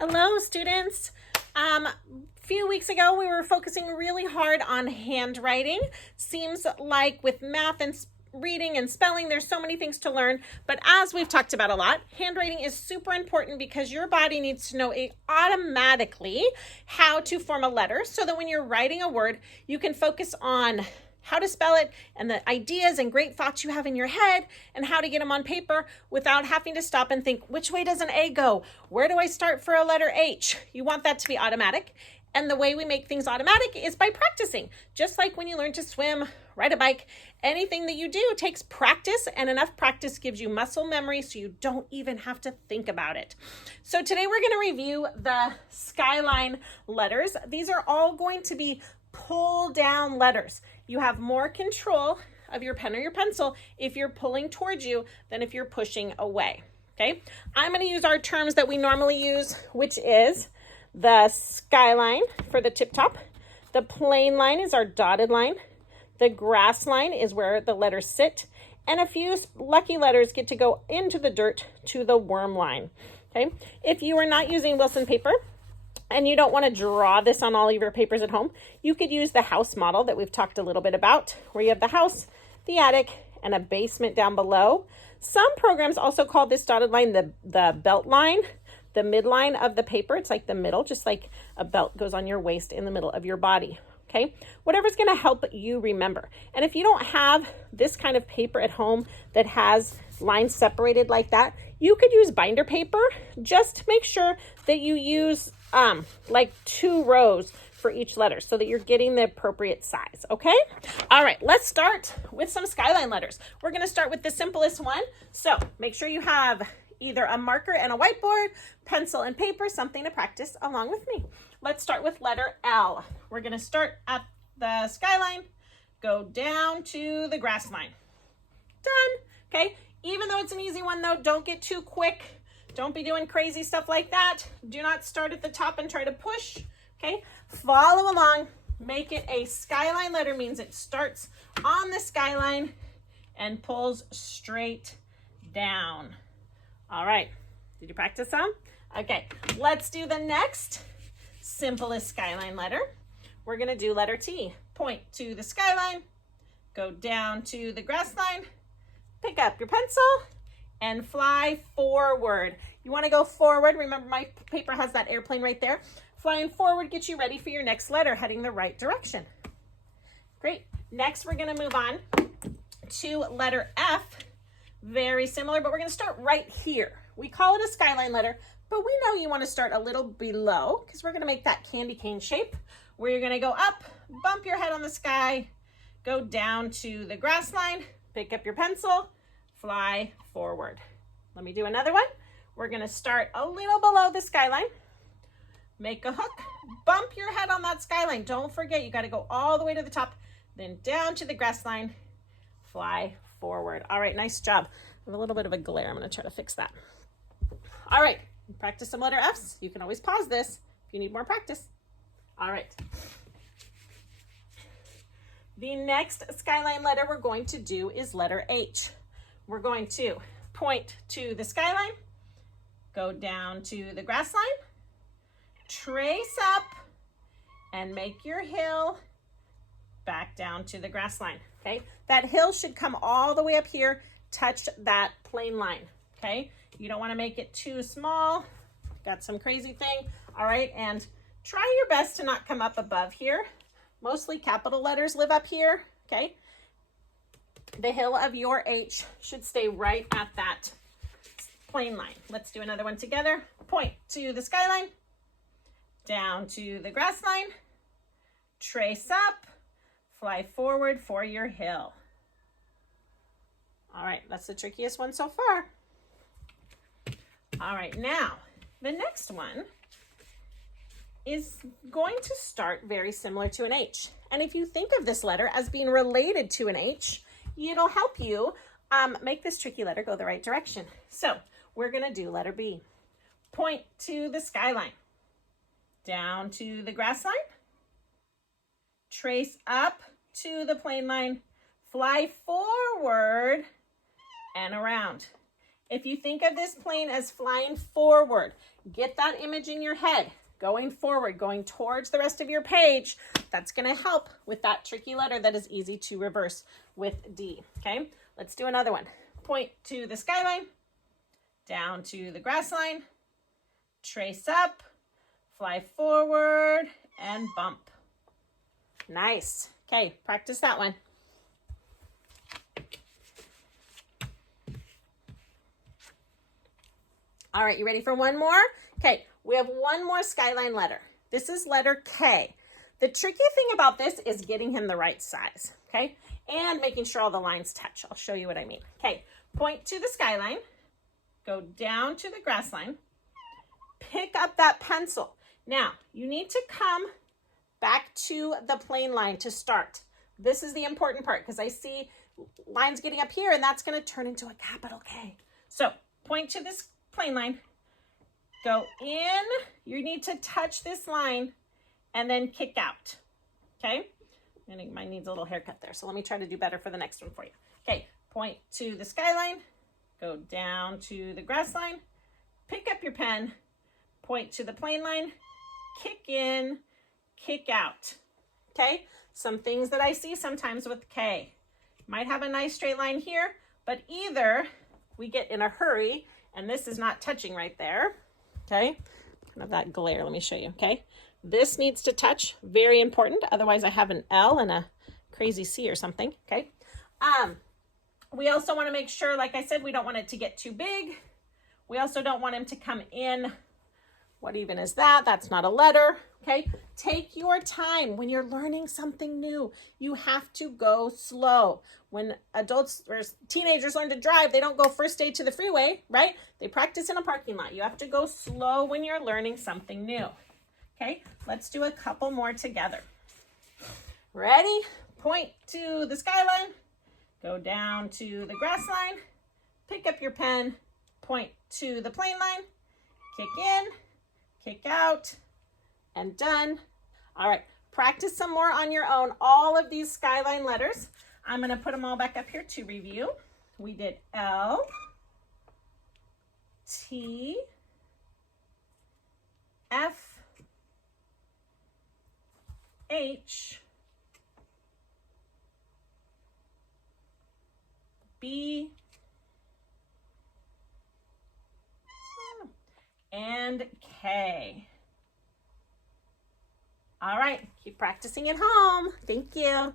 Hello, students. A few weeks ago, we were focusing really hard on handwriting. Seems like with math and reading and spelling, there's so many things to learn. But as we've talked about a lot, handwriting is super important because your body needs to know automatically how to form a letter so that when you're writing a word, you can focus on how to spell it and the ideas and great thoughts you have in your head and how to get them on paper without having to stop and think, which way does an A go? Where do I start for a letter H? You want that to be automatic. And the way we make things automatic is by practicing. Just like when you learn to swim, ride a bike, anything that you do takes practice, and enough practice gives you muscle memory so you don't even have to think about it. So today we're going to review the Skyline letters. These are all going to be pull down letters. You have more control of your pen or your pencil if you're pulling towards you than if you're pushing away. Okay, I'm going to use our terms that we normally use, which is the skyline for the tip top. The plain line is our dotted line. The grass line is where the letters sit. And a few lucky letters get to go into the dirt to the worm line. Okay, if you are not using Wilson paper, and you don't want to draw this on all of your papers at home, you could use the house model that we've talked a little bit about, where you have the house, the attic, and a basement down below. Some programs also call this dotted line the belt line, the midline of the paper. It's like the middle, just like a belt goes on your waist in the middle of your body. Okay, whatever's going to help you remember. And if you don't have this kind of paper at home that has lines separated like that, you could use binder paper. Just make sure that you use like 2 rows for each letter so that you're getting the appropriate size. Okay, all right, let's start with some Skyline letters. We're going to start with the simplest one. So make sure you have either a marker and a whiteboard, pencil and paper, something to practice along with me. Let's start with letter L. We're going to start at the skyline, go down to the grass line. Done. Okay, even though it's an easy one though, don't get too quick. Don't be doing crazy stuff like that. Do not start at the top and try to push. Okay, follow along. Make it a skyline letter, means it starts on the skyline and pulls straight down. All right, did you practice some? Okay, let's do the next simplest skyline letter. We're gonna do letter T. Point to the skyline, go down to the grass line, pick up your pencil, and fly forward. You wanna go forward. Remember, my paper has that airplane right there. Flying forward gets you ready for your next letter, heading the right direction. Great, next we're gonna move on to letter F. Very similar, but we're gonna start right here. We call it a skyline letter, but we know you wanna start a little below because we're gonna make that candy cane shape where you're gonna go up, bump your head on the sky, go down to the grass line, pick up your pencil, fly forward. Let me do another one. We're gonna start a little below the skyline, make a hook, bump your head on that skyline. Don't forget, you gotta go all the way to the top, then down to the grass line, fly forward. All right, nice job. I have a little bit of a glare. I'm gonna try to fix that. All right, practice some letter Fs. You can always pause this if you need more practice. All right. The next skyline letter we're going to do is letter H. We're going to point to the skyline, go down to the grass line, trace up, and make your hill back down to the grass line. Okay, that hill should come all the way up here, touch that plain line. Okay, you don't want to make it too small. Got some crazy thing. All right, and try your best to not come up above here. Mostly capital letters live up here. Okay, the hill of your H should stay right at that plain line. Let's do another one together. Point to the skyline, down to the grass line, trace up, fly forward for your hill. All right, that's the trickiest one so far. All right, now the next one is going to start very similar to an H. And if you think of this letter as being related to an H, it'll help you make this tricky letter go the right direction. So we're gonna do letter B. Point to the skyline, down to the grass line, trace up to the plain line, fly forward and around. If you think of this plane as flying forward, get that image in your head, going forward, going towards the rest of your page. That's going to help with that tricky letter that is easy to reverse with D. Okay, let's do another one. Point to the skyline, down to the grass line, trace up, fly forward, and bump. Nice. Okay, practice that one. All right, you ready for one more? Okay, we have one more skyline letter. This is letter K. The tricky thing about this is getting him the right size, okay? And making sure all the lines touch. I'll show you what I mean. Okay, point to the skyline, go down to the grass line, pick up that pencil. Now, you need to come back to the plane line to start. This is the important part because I see lines getting up here and that's going to turn into a capital K. So, point to this plane line, go in, you need to touch this line and then kick out, okay? I think mine needs a little haircut there, so let me try to do better for the next one for you. Okay, point to the skyline, go down to the grass line, pick up your pen, point to the plane line, kick in, kick out, okay? Some things that I see sometimes with K. Might have a nice straight line here, but either we get in a hurry and this is not touching right there, okay? Kind of that glare, let me show you, okay? This needs to touch, very important, otherwise I have an L and a crazy C or something, okay? We also want to make sure, like I said, we don't want it to get too big. We also don't want him to come in. What even is that? That's not a letter, okay? Take your time when you're learning something new. You have to go slow. When adults or teenagers learn to drive, they don't go first day to the freeway, right? They practice in a parking lot. You have to go slow when you're learning something new, okay? Let's do a couple more together. Ready? Point to the skyline, go down to the grass line, pick up your pen, point to the plane line, kick in, kick out, and done. All right, practice some more on your own. All of these skyline letters, I'm going to put them all back up here to review. We did L, T, F, H, B, and K. All right, keep practicing at home. Thank you.